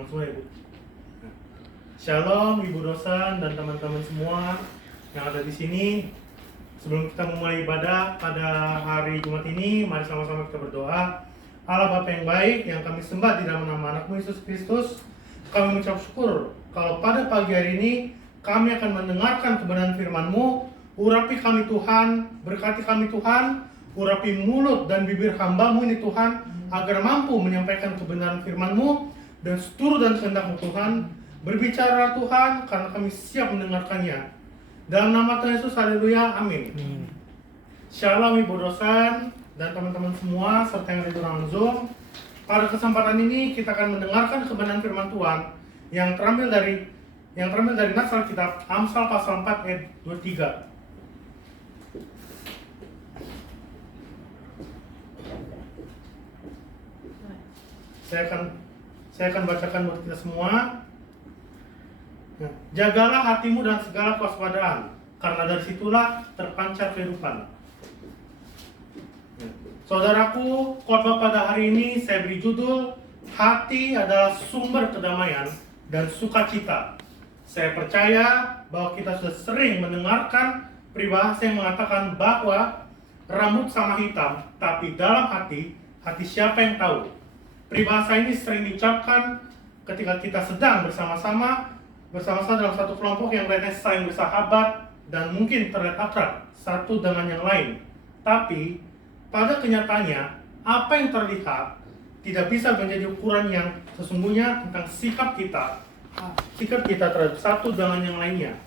Langsung aja, Bu. Shalom Ibu Dosan dan teman-teman semua yang ada di sini. Sebelum kita memulai ibadah pada hari Jumat ini, mari sama-sama kita berdoa. Allah Bapa yang baik, yang kami sembah di dalam nama Anak-Mu Yesus Kristus, kami mengucap syukur kalau pada pagi hari ini kami akan mendengarkan kebenaran firman-Mu. Urapi kami Tuhan, berkati kami Tuhan, urapi mulut dan bibir hamba-Mu ini Tuhan, agar mampu menyampaikan kebenaran firman-Mu dan seturut dan kehendak-Mu Tuhan. Berbicara Tuhan, karena kami siap mendengarkannya. Dalam nama Tuhan Yesus, haleluya, amin. Shalom Ibu Dosan dan teman-teman semua serta yang ada di ruangan Zoom. Pada kesempatan ini kita akan mendengarkan kebenaran firman Tuhan yang terambil dari Nats Alkitab Amsal pasal 4 ayat 23. Saya akan bacakan buat kita semua. Jagalah hatimu dan segala kewaspadaan, karena dari situlah terpancar kehidupan. Saudaraku, khotbah pada hari ini saya beri judul Hati adalah sumber kedamaian dan sukacita. Saya percaya bahwa kita sudah sering mendengarkan peribahasa yang mengatakan bahwa rambut sama hitam, tapi dalam hati siapa yang tahu. Peribahasa ini sering diucapkan ketika kita sedang bersama-sama dalam satu kelompok yang lainnya saling bersahabat dan mungkin terlihat akrab satu dengan yang lain. Tapi pada kenyataannya, apa yang terlihat tidak bisa menjadi ukuran yang sesungguhnya tentang sikap kita terhadap satu dengan yang lainnya.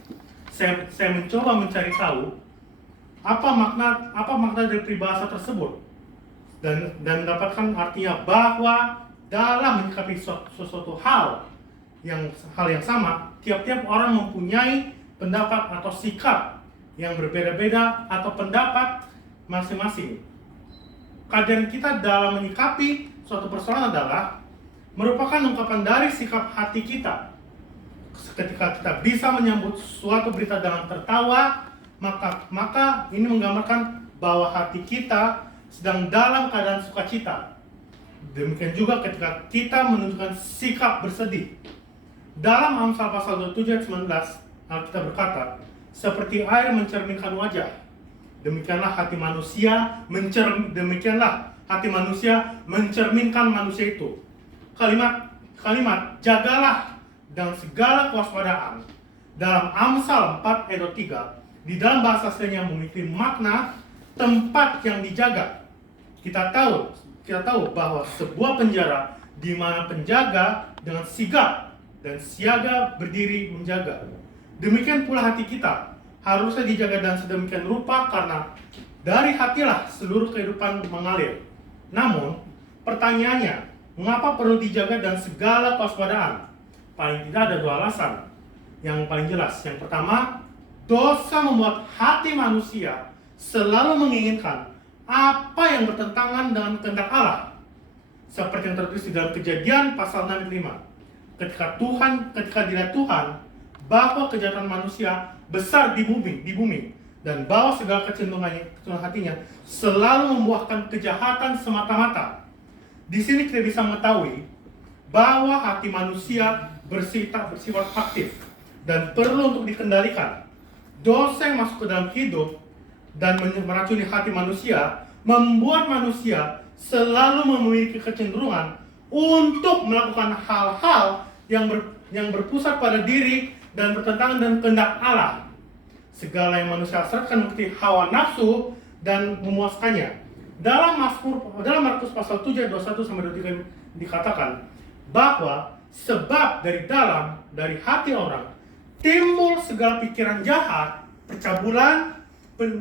Saya mencoba mencari tahu apa makna dari peribahasa tersebut dan mendapatkan artinya bahwa dalam menyikapi sesuatu hal yang sama, tiap-tiap orang mempunyai pendapat atau sikap yang berbeda-beda atau pendapat masing-masing. Kehadiran kita dalam menyikapi suatu persoalan adalah merupakan ungkapan dari sikap hati kita. Ketika kita bisa menyambut suatu berita dengan tertawa, maka ini menggambarkan bahwa hati kita sedang dalam keadaan sukacita. Demikian juga ketika kita menunjukkan sikap bersedih. Dalam Amsal pasal 27 ayat 19, Alkitab berkata, seperti air mencerminkan wajah, demikianlah hati manusia mencerminkan manusia itu. Kalimat jagalah dengan segala kewaspadaan dalam Amsal 4 ayat 3 di dalam bahasa aslinya memiliki makna tempat yang dijaga. Kita tahu bahwa sebuah penjara di mana penjaga dengan sigap dan siaga berdiri menjaga. Demikian pula hati kita harusnya dijaga dan sedemikian rupa, karena dari hatilah seluruh kehidupan mengalir. Namun, pertanyaannya, mengapa perlu dijaga dan segala kewaspadaan? Paling tidak ada dua alasan yang paling jelas. Yang pertama, dosa membuat hati manusia selalu menginginkan apa yang bertentangan dengan kehendak Allah. Seperti yang tertulis di dalam Kejadian pasal 6 ayat 5. Ketika dilihat Tuhan bahwa kejahatan manusia besar di bumi dan bahwa segala kecenderungan hatinya selalu membuahkan kejahatan semata-mata. Di sini kita bisa mengetahui bahwa hati manusia bersifat aktif dan perlu untuk dikendalikan. Dosa yang masuk ke dalam hidup dan meracuni hati manusia membuat manusia selalu memiliki kecenderungan untuk melakukan hal-hal yang berpusat pada diri dan bertentangan dengan kehendak Allah. Segala yang manusia hasratkan mengikuti hawa nafsu dan memuaskannya. Dalam Markus pasal 7 ayat 21 sampai 23 dikatakan bahwa sebab dari hati orang timbul segala pikiran jahat, percabulan,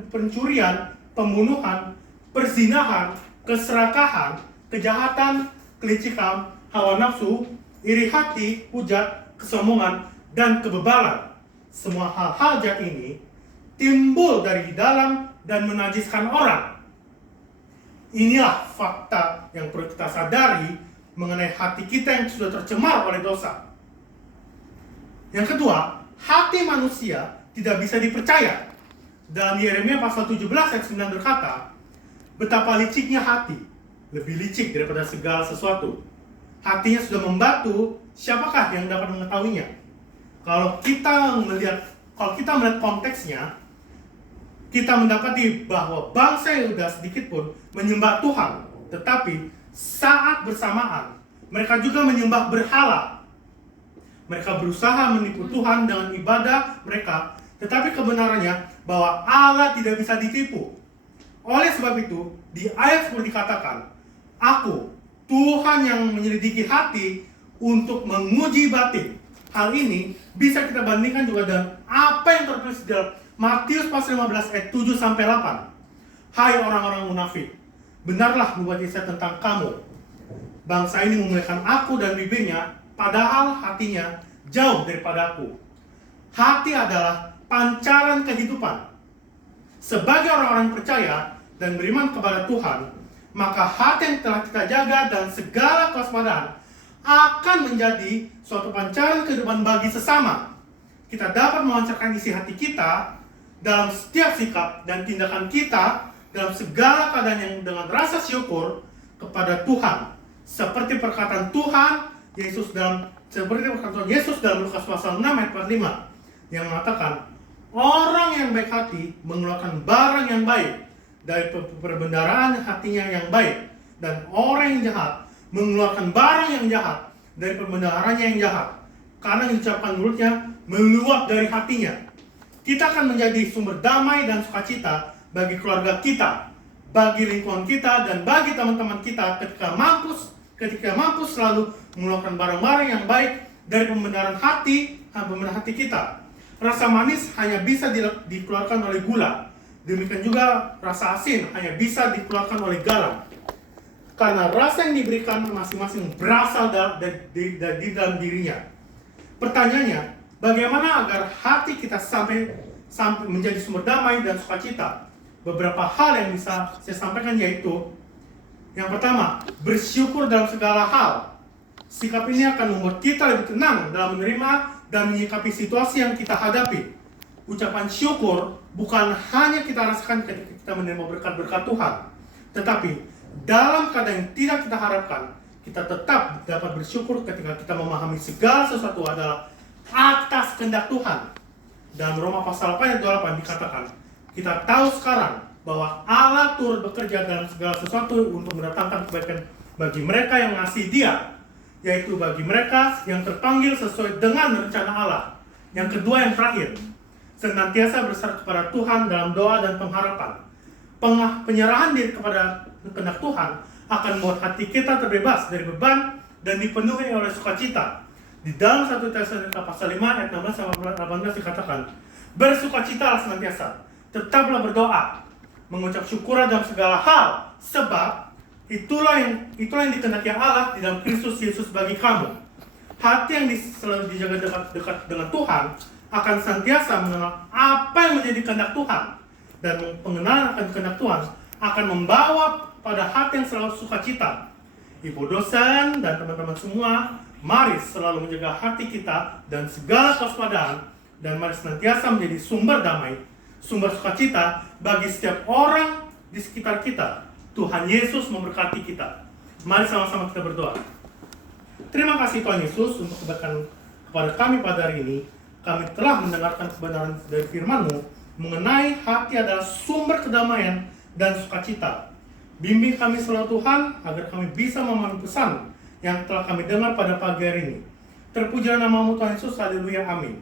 pencurian, pembunuhan, perzinahan, keserakahan, kejahatan, kelicikan, hawa nafsu, iri hati, hujat, kesombongan, dan kebebalan. Semua hal-hal jahat ini timbul dari dalam dan menajiskan orang. Inilah fakta yang perlu kita sadari mengenai hati kita yang sudah tercemar oleh dosa. Yang kedua, hati manusia tidak bisa dipercaya. Dalam Yeremia pasal 17 ayat 9 berkata, betapa liciknya hati, lebih licik daripada segala sesuatu. hatinya sudah membatu, siapakah yang dapat mengetahuinya? Kalau kita melihat konteksnya, kita mendapati bahwa bangsa Yehuda sedikit pun menyembah Tuhan, tetapi saat bersamaan mereka juga menyembah berhala. Mereka berusaha menipu Tuhan dengan ibadah mereka, tetapi kebenarannya bahwa Allah tidak bisa ditipu. Oleh sebab itu, di ayat 10 dikatakan, Aku, Tuhan yang menyelidiki hati untuk menguji batin. Hal ini bisa kita bandingkan juga dengan apa yang tertulis di dalam Matius pasal 15 ayat 7-8. Hai orang-orang munafik, benarlah membuat kisah tentang kamu. Bangsa ini memuliakan aku dan bibirnya, padahal hatinya jauh daripada aku. Hati adalah pancaran kehidupan. Sebagai orang-orang percaya dan beriman kepada Tuhan, maka hati yang telah kita jaga dan segala kewaspadaan akan menjadi suatu pancaran kehidupan bagi sesama. Kita dapat memancarkan isi hati kita dalam setiap sikap dan tindakan kita dalam segala keadaan yang dengan rasa syukur kepada Tuhan. Seperti perkataan Yesus dalam Lukas pasal 6 ayat 45 yang mengatakan, orang yang baik hati mengeluarkan barang yang baik dari perbendaharaan hatinya yang baik, dan orang yang jahat mengeluarkan barang yang jahat dari perbendaharannya yang jahat, karena yang diucapkan mulutnya meluap dari hatinya. Kita akan menjadi sumber damai dan sukacita bagi keluarga kita, bagi lingkungan kita, dan bagi teman-teman kita ketika mampu selalu mengeluarkan barang-barang yang baik dari pembenaran hati kita. Rasa manis hanya bisa dikeluarkan oleh gula. Demikian juga rasa asin hanya bisa dikeluarkan oleh garam. Karena rasa yang diberikan masing-masing berasal dari dalam dirinya. Pertanyaannya, bagaimana agar hati kita sampai menjadi sumber damai dan sukacita? Beberapa hal yang bisa saya sampaikan yaitu, yang pertama, bersyukur dalam segala hal. Sikap ini akan membuat kita lebih tenang dalam menerima dan menyikapi situasi yang kita hadapi. Ucapan syukur bukan hanya kita rasakan ketika kita menerima berkat-berkat Tuhan, tetapi dalam keadaan yang tidak kita harapkan, kita tetap dapat bersyukur ketika kita memahami segala sesuatu adalah atas kehendak Tuhan. Dalam Roma pasal 8 ayat 28 dikatakan, kita tahu sekarang bahwa Allah turut bekerja dalam segala sesuatu untuk mendatangkan kebaikan bagi mereka yang mengasihi Dia, yaitu bagi mereka yang terpanggil sesuai dengan rencana Allah. Yang kedua, yang terakhir, senantiasa berserah kepada Tuhan dalam doa dan pengharapan. Penyerahan diri kepada kehendak Tuhan akan membuat hati kita terbebas dari beban dan dipenuhi oleh sukacita. Di dalam 1 Tesalonika pasal 5 ayat 16-18 dikatakan, bersukacitalah senantiasa, tetaplah berdoa, mengucap syukur dalam segala hal, sebab itulah yang dikehendaki Allah di dalam Kristus Yesus bagi kamu. Hati yang selalu dijaga dekat dengan Tuhan akan senantiasa mengenal apa yang menjadi kehendak Tuhan, dan pengenalan akan kehendak Tuhan akan membawa pada hati yang selalu sukacita. Ibu dosen dan teman-teman semua, mari selalu menjaga hati kita dan segala kewaspadaan, dan mari senantiasa menjadi sumber damai, sumber sukacita bagi setiap orang di sekitar kita. Tuhan Yesus memberkati kita. Mari sama-sama kita berdoa. Terima kasih Tuhan Yesus untuk kebaikan kepada kami pada hari ini. Kami telah mendengarkan kebenaran dari firman-Mu mengenai hati adalah sumber kedamaian dan sukacita. Bimbing kami selalu Tuhan, agar kami bisa memahami pesan yang telah kami dengar pada pagi hari ini. Terpujilah nama-Mu Tuhan Yesus, haleluya, amin.